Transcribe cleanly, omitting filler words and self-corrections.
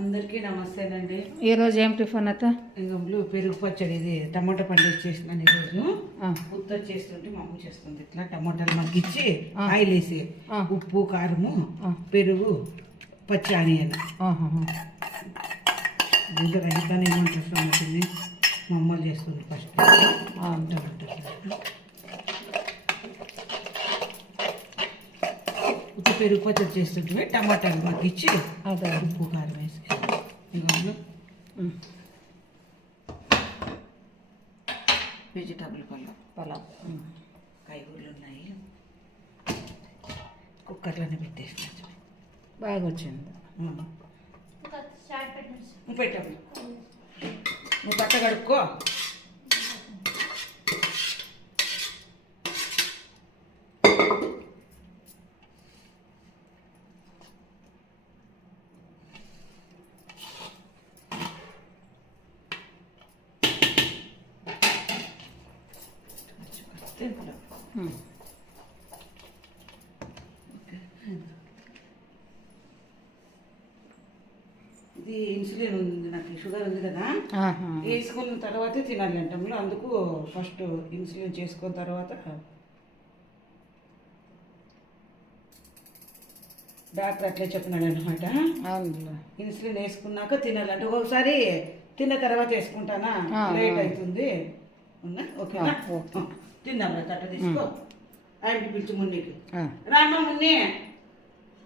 అందరికీ నమస్తేనండి. ఈరోజు ఏం టిఫిన్ అత్త? ఇంకలు పెరుగు పచ్చడి, ఇది టమాటా పండు చేసినాను ఈరోజు. ఉత్త చేస్తుంటే మా అమ్మ చేస్తుంది. ఇట్లా టమాటాలు మగ్గించి ఆయిల్ వేసి ఉప్పు కారము పెరుగు పచ్చి ఆనియన్ ఇంకా రైతానే ఏమంటుంది మా అమ్మ చేస్తుంది ఫస్ట్. ఉప్పు పెరుగు పచ్చడి చేస్తుంటే టమాటాలు మగ్గించి ఉప్పు కారం వేసి ఇంకా వెజిటబుల్ పలావ్ కాయగూరలు ఉన్నాయి. కుక్కర్లోనే పెట్టేసిన బాగా వచ్చింది. పెట్టాము నువ్వు పట్ట కడుక్కో. ఇది ఇన్సులిన్ ఉంది, నాకు షుగర్ ఉంది కదా, వేసుకున్న తర్వాతే తినాలి అంటాము. అందుకు ఫస్ట్ ఇన్సులిన్ చేసుకున్న తర్వాత డాక్టర్ అట్లే చెప్పినాడు అనమాట. ఇన్సులిన్ వేసుకున్నాక తినాలంటే ఒకసారి తిన్న తర్వాత వేసుకుంటానా, లేట్ అవుతుంది. ఓకేనా, తిన్నాం. అట్లా తీసుకో. ఆయనకి పిలిచి మున్నికి రామ్మా మున్ని.